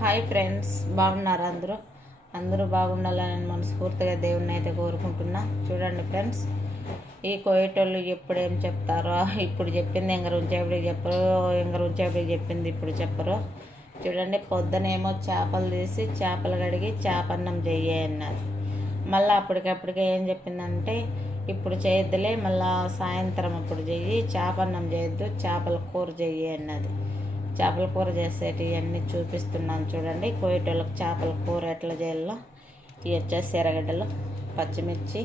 Hi friends, బాగున్నారు అందరూ బాగుండాలని మనస్ఫూర్తిగా దేవుణ్ణి అయితే కోరుకుంటున్నా. చూడండి ఫ్రెండ్స్, ఈ కోయేటోళ్ళు ఎప్పుడు ఏం చెప్తారో, ఇప్పుడు చెప్పింది ఎంగరుంచేపటికి చెప్పరు, ఎంగరుంచేపటికి చెప్పింది ఇప్పుడు చెప్పరు. చూడండి, పొద్దునేమో చేపలు తీసి చేపలు కడిగి చేపన్నం చెయ్యి అన్నారు. మళ్ళీ అప్పటికప్పటికే ఏం చెప్పిందంటే, ఇప్పుడు చేయొద్దులే, మళ్ళీ సాయంత్రం అప్పుడు చెయ్యి, చేపన్నం చేయొద్దు, చేపల కూర చెయ్యి అన్నది. చేపల కూర చేసేటివన్నీ చూపిస్తున్నాను. చూడండి, కోయేటోళ్ళకి చేపల కూర ఎట్లా చేయాలో. ఇవి వచ్చేసి ఎర్రగడ్డలు, పచ్చిమిర్చి,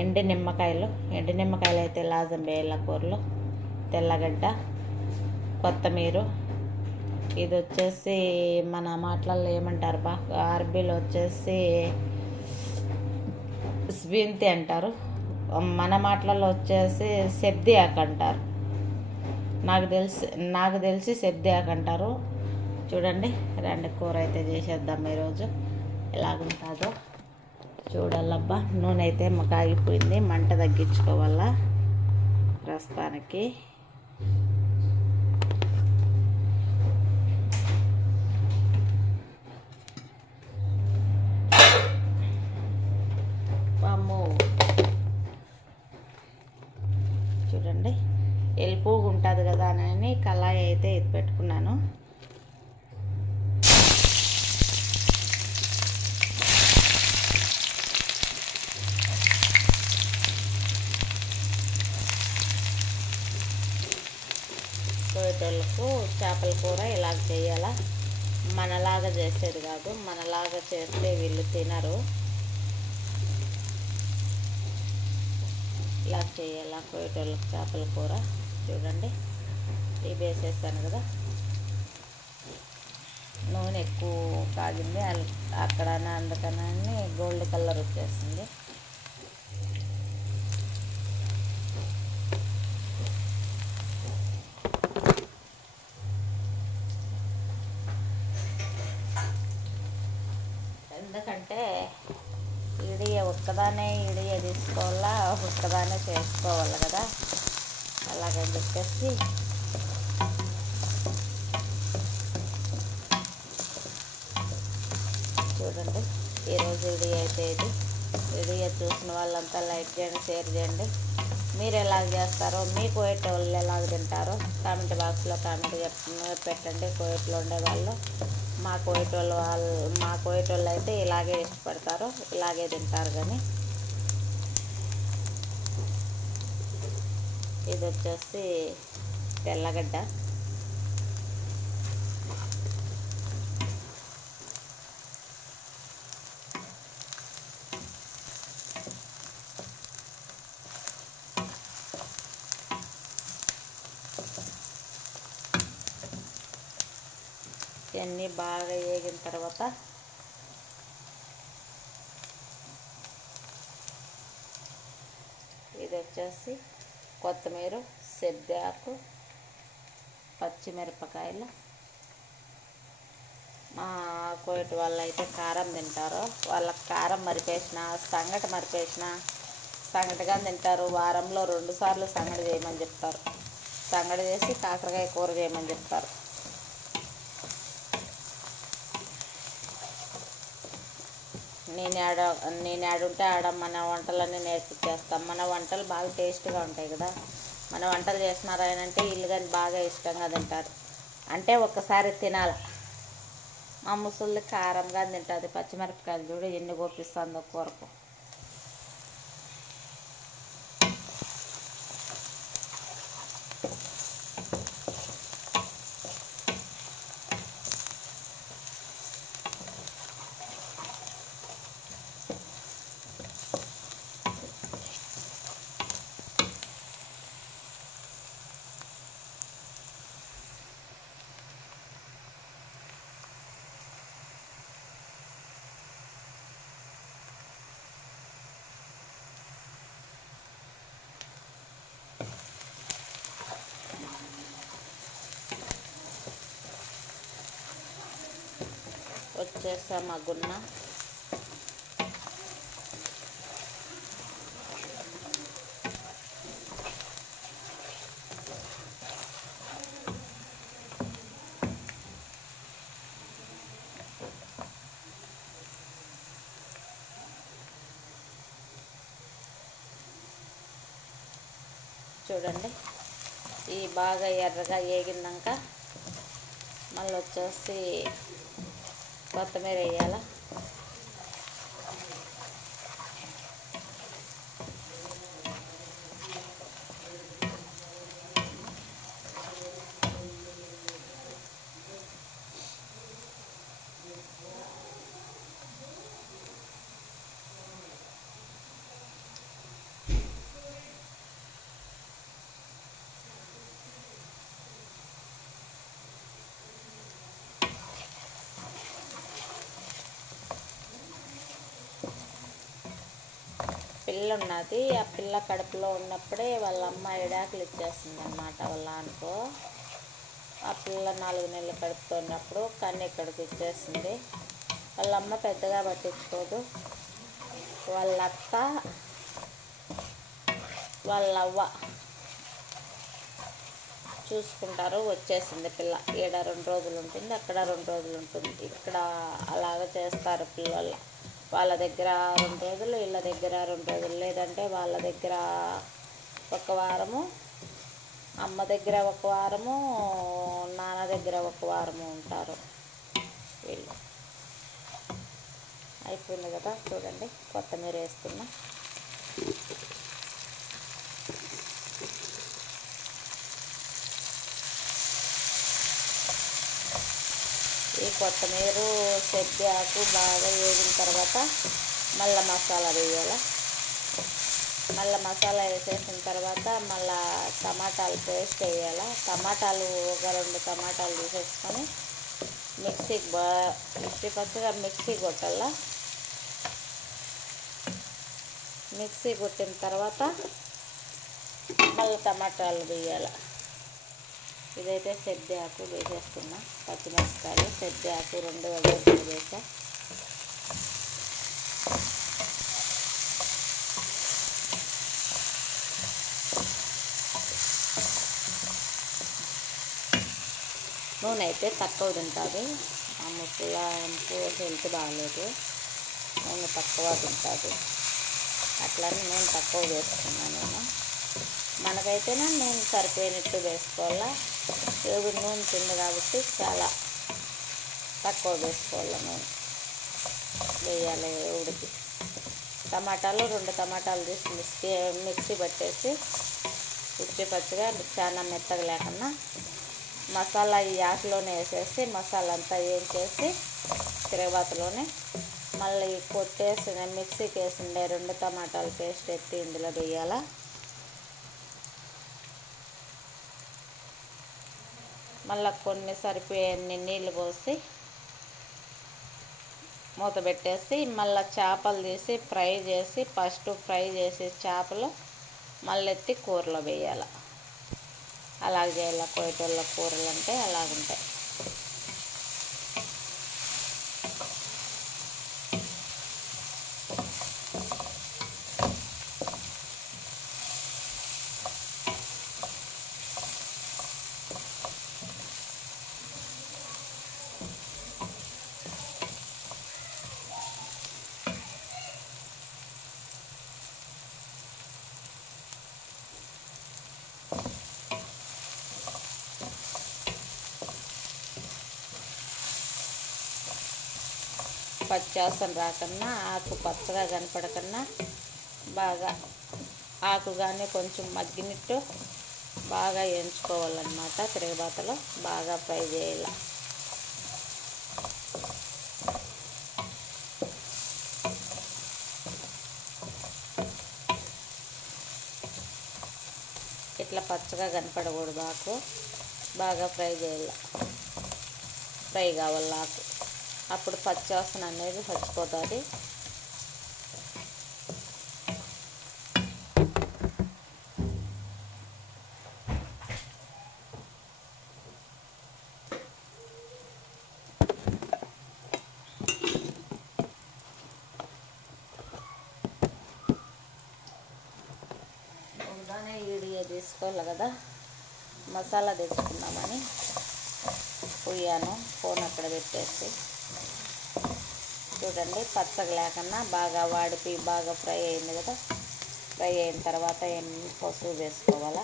ఎండి నిమ్మకాయలు అయితే లాజం వేయాల కూరలో, తెల్లగడ్డ, కొత్తిమీర. ఇది వచ్చేసి మన మాటలలో ఏమంటారు అరబీలో వచ్చేసి స్వింతి అంటారు, మన మాటలలో వచ్చేసి సెబ్ది ఆకు అంటారు. నాకు తెలిసి సెబ్ది ఆకు అంటారు. చూడండి, రెండు కూర అయితే చేసేద్దాం ఈరోజు. ఎలాగుంటుందో చూడాలబ్బా. నూనె అయితే కాగిపోయింది, మంట తగ్గించుకోవాలా ప్రస్తుతానికి. చూడండి, ఎలుపుగా ఉంటుంది కదా అని కళాయి అయితే ఎత్తి పెట్టుకున్నాను. కోయేటోళ్ళకు చేపల కూర ఇలాగ చేయాలా, మనలాగా చేసేది కాదు. మనలాగా చేస్తే వీళ్ళు తినరు. ఇలా చేయాలా కోయేటోళ్ళకి చేపల కూర. చూడండి, ఇవి వేసేసాను కదా. నూనె ఎక్కువ కాగింది అక్కడ, అందుకని గోల్డ్ కలర్ వచ్చేసింది. ఎందుకంటే ఒక్కదానే తీసుకోవాలా, ఒక్కదానే చేసుకోవాలి కదా, అలాగని చెప్పేసి చూడండి. ఈరోజు అయితే ఇది చూసిన వాళ్ళంతా లైక్ చేయండి, షేర్ చేయండి. మీరు ఎలాగ చేస్తారో, మీ కోయేట్ వాళ్ళు ఎలాగ తింటారో కామెంట్ బాక్స్లో కామెంట్ పెట్టండి. కోయేట్లో ఉండేవాళ్ళు, మా కోయేట్ వాళ్ళు అయితే ఇలాగే ఇష్టపడతారు, ఇలాగే తింటారు. కానీ ఇది వచ్చేసి తెల్లగడ్డ, ఇవన్నీ బాగా వేగిన తర్వాత ఇది వచ్చేసి కొత్తిమీర, సెబ్ది ఆకు, పచ్చిమిరపకాయలు. మా కోయేట్ వాళ్ళు అయితే కారం తింటారు. వాళ్ళకి కారం మరిపేసిన, సంగటిగా తింటారు. వారంలో 2 సార్లు సంగటి చేయమని చెప్తారు. సంగటి చేసి కాకరకాయ కూర చేయమని చెప్తారు. నేను ఆడుంటే ఆడ మన వంటలన్నీ నేర్పించేస్తాం. మన వంటలు బాగా టేస్ట్గా ఉంటాయి కదా. మన వంటలు చేసినారంటే వీళ్ళు కానీ బాగా ఇష్టంగా తింటారు. అంటే ఒక్కసారి తినాలి. మా ముసలి కారంగా తింటుంది. పచ్చిమిరపకాయలు చూడు ఎన్ని కోపిస్తుందో కూరకు. వచ్చేసా మా గున్న. చూడండి ఈ బాగా ఎర్రగా వేగినాక మళ్ళీ వచ్చేసి కొత్తిమీర వేయాలి. పిల్ల ఉన్నది. ఆ పిల్ల కడుపులో ఉన్నప్పుడే వాళ్ళ అమ్మ ఎడాకులు ఇచ్చేస్తుంది అన్నమాట. వాళ్ళ అనుకో ఆ పిల్ల 4 నెలల కడుపుతో ఉన్నప్పుడు కన్ను ఇక్కడికి ఇచ్చేసింది. వాళ్ళ అమ్మ పెద్దగా పట్టించుకోదు. వాళ్ళ అత్త వాళ్ళ అవ్వ చూసుకుంటారు. వచ్చేసింది పిల్ల. ఈడ 2 రోజులు ఉంటుంది, అక్కడ 2 రోజులు ఉంటుంది. ఇక్కడ అలాగ చేస్తారు పిల్లలు. వాళ్ళ దగ్గర 2 రోజులు, వీళ్ళ దగ్గర 2 రోజులు, లేదంటే వాళ్ళ దగ్గర 1 వారము, అమ్మ దగ్గర 1 వారము, నాన్న దగ్గర 1 వారము ఉంటారు వీళ్ళు. అయిపోయింది కదా, చూడండి కొత్తిమీర వేస్తున్నా. ఈ కొత్తిమీర సెద్ది ఆకు బాగా వేగిన తర్వాత మళ్ళీ మసాలా వేయాలి. మళ్ళీ మసాలా వేసేసిన తర్వాత మళ్ళీ టమాటాలు పేస్ట్ వేయాలి. టమాటాలు ఒక 2 టమాటాలు తీసేసుకొని మిక్సీ పచ్చిగా మిక్సీ కొట్టాల. మిక్సీ కొట్టిన తర్వాత మళ్ళీ టమాటాలు వేయాలి. ఇదైతే సెద్ది ఆకు వేసేస్తున్నా. పచ్చిమిరపకాయలు, సెద్ది ఆకు 2 వేసుకుని వేసా. నూనె అయితే తక్కువ తింటుంది. ఆ ముసలాంకు హెల్త్ బాగాలేదు, నూనె తక్కువ తింటుంది. అట్లని నూనె తక్కువ వేసుకున్నాను నేను. మనకైతేనే నూనె సరిపోయినట్టు వేసుకోవాలా. ఏడు నూనె తింది కాబట్టి చాలా తక్కువ వేసుకోవాలి నూనె వేయాలి ఏడుకి. టమాటాలు 2 టమాటాలు తీసి మిక్సీ పట్టేసి పచ్చిగా చాలా మెత్తగా లేకుండా మసాలా ఈ ఆకులోనే వేసేసి మసాలా అంతా వేయించేసి తిరగబాతలోనే మళ్ళీ కొట్టేసిన మిక్సీకి వేసిండే 2 టమాటాలు పేస్ట్ ఎత్తి ఇందులో వేయాలా. మళ్ళీ కొన్ని సరిపోయే నీళ్ళు పోసి మూత పెట్టేసి మళ్ళీ చేపలు తీసి ఫ్రై చేసి ఫస్ట్ ఫ్రై చేసి చేపలు మళ్ళీ ఎత్తి కూరలో వేయాలి. అలాగే చేయాలి. కోయటోళ్ళ కూరలు అంటే అలాగుంటాయి. పచ్చివాసన రాకన్నా, ఆకు పచ్చగా కనపడకన్నా బాగా ఆకు కానీ కొంచెం మగ్గినట్టు బాగా వేయించుకోవాలన్నమాట. తిరగబాతలో బాగా ఫ్రై చేయాలి. ఇట్లా పచ్చగా కనపడకూడదు ఆకు, బాగా ఫ్రై చేయాలి. ఫ్రై కావాలి ఆకు, అప్పుడు పచ్చివాసన అనేది చచ్చిపోతుంది. వీడియో తీసుకోవాలి కదా, మసాలా తెచ్చుకుందామని పోయాను. ఫోన్ అక్కడ పెట్టేసి చూడండి పచ్చగా లేకుండా బాగా వాడిపోయి బాగా ఫ్రై అయింది కదా. ఫ్రై అయిన తర్వాత పసుపు వేసుకోవాలా.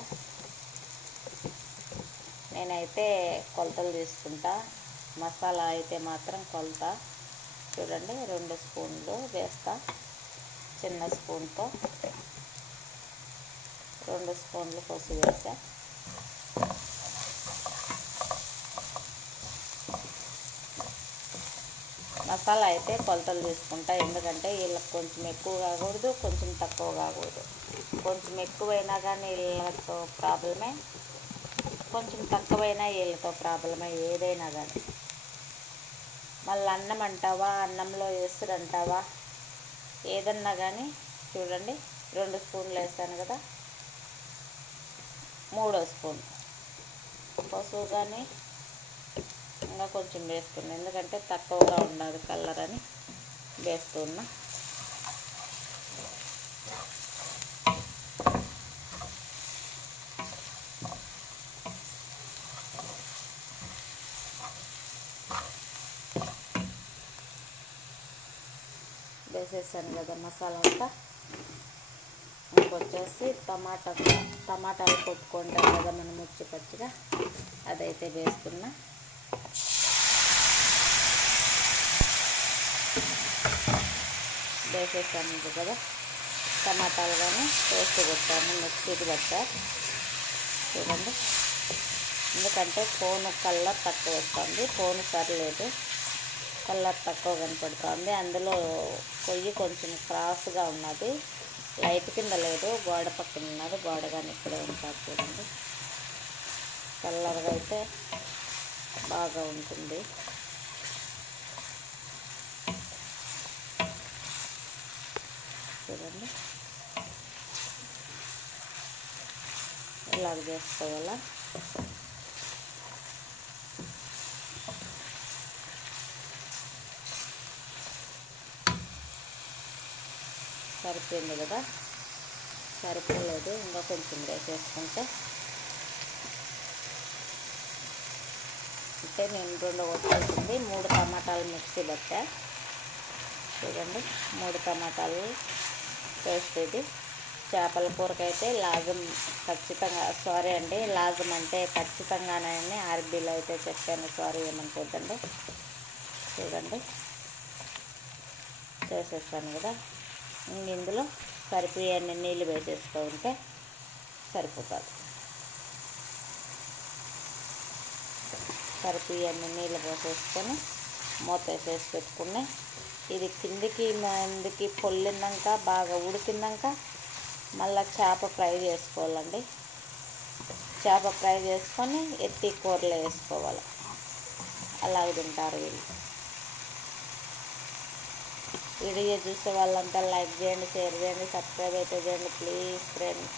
నేనైతే కొలతలు తీసుకుంటా. మసాలా అయితే మాత్రం కొలత చూడండి 2 స్పూన్లు వేస్తా. చిన్న స్పూన్తో 2 స్పూన్లు పసుపు వేసా. మసాలా అయితే కొలతలు తీసుకుంటా, ఎందుకంటే వీళ్ళకి కొంచెం ఎక్కువ కాకూడదు, కొంచెం తక్కువ కాకూడదు. కొంచెం ఎక్కువైనా కానీ వీళ్ళతో ప్రాబ్లమే, కొంచెం తక్కువైనా వీళ్ళతో ప్రాబ్లమే. ఏదైనా కానీ మళ్ళీ అన్నం అంటావా, అన్నంలో ఎసురు అంటావా, ఏదన్నా కానీ చూడండి 2 స్పూన్లు వేసాను కదా, 3వ స్పూన్ పసుపు కానీ ఇంకా కొంచెం వేస్తున్నా, ఎందుకంటే తక్కువగా ఉండదు కలర్ అని వేస్తున్నా. వేసేసాను కదా మసాలా అంతా. ఇంకొచ్చేసి టమాటాలు కొట్టుకుంటాం కదా మనం ముచ్చి పచ్చిగా, అదైతే వేస్తున్నా. వేసేసాను కదా టమాటాలు కానీ పేస్ట్ కొట్టాను, మిక్సీకి పట్టా చూడండి. ఎందుకంటే ఫోన్ కలర్ తక్కువ వస్తుంది, ఫోన్ సరిలేదు, కలర్ తక్కువ కనపడుతుంది. అందులో పొయ్యి కొంచెం క్రాస్గా ఉన్నది, లైట్ కింద లేదు, గోడ పక్కన ఉన్నది, గోడ కానీ ఇక్కడే ఉంటుంది చూడండి. కలర్గా అయితే బాగా ఉంటుంది. చూడండి ఇలాగ చేసుకోవాలా. సరిపోయింది కదా, సరిపోలేదు, ఇంకా కొంచెం వేసేసుకుంటే. అంటే నేను 2 వచ్చేసింది. 3 టమాటాలు మిక్సీ పట్టా చూడండి, 3 టమాటాలు పేస్ట్. ఇది చేపల కూరకైతే లాజం ఖచ్చితంగా, సారీ అండి, లాజం అంటే ఖచ్చితంగానే ఆర్బీలో అయితే చెప్పాను, సారీ ఏమనుకోద్దండి. చూడండి చేసేస్తాను కదా. ఇందులో సరిపోయే నీళ్ళు వేసేస్తూ ఉంటే సరిపోతుంది. సరిపోయే నీళ్ళు పోసేసుకొని మూత వేసేసి పెట్టుకుని, ఇది కిందికి మందికి పొల్లినాక బాగా ఉడికినాక మళ్ళీ చేప ఫ్రై చేసుకోవాలండి. చేప ఫ్రై చేసుకొని ఎత్తి కూరలో వేసుకోవాలి. అలాగే తింటారు వీళ్ళు. వీడియో చూసే వాళ్ళంతా లైక్ చేయండి, షేర్ చేయండి, సబ్స్క్రైబ్ అయితే చేయండి ప్లీజ్ ఫ్రెండ్స్.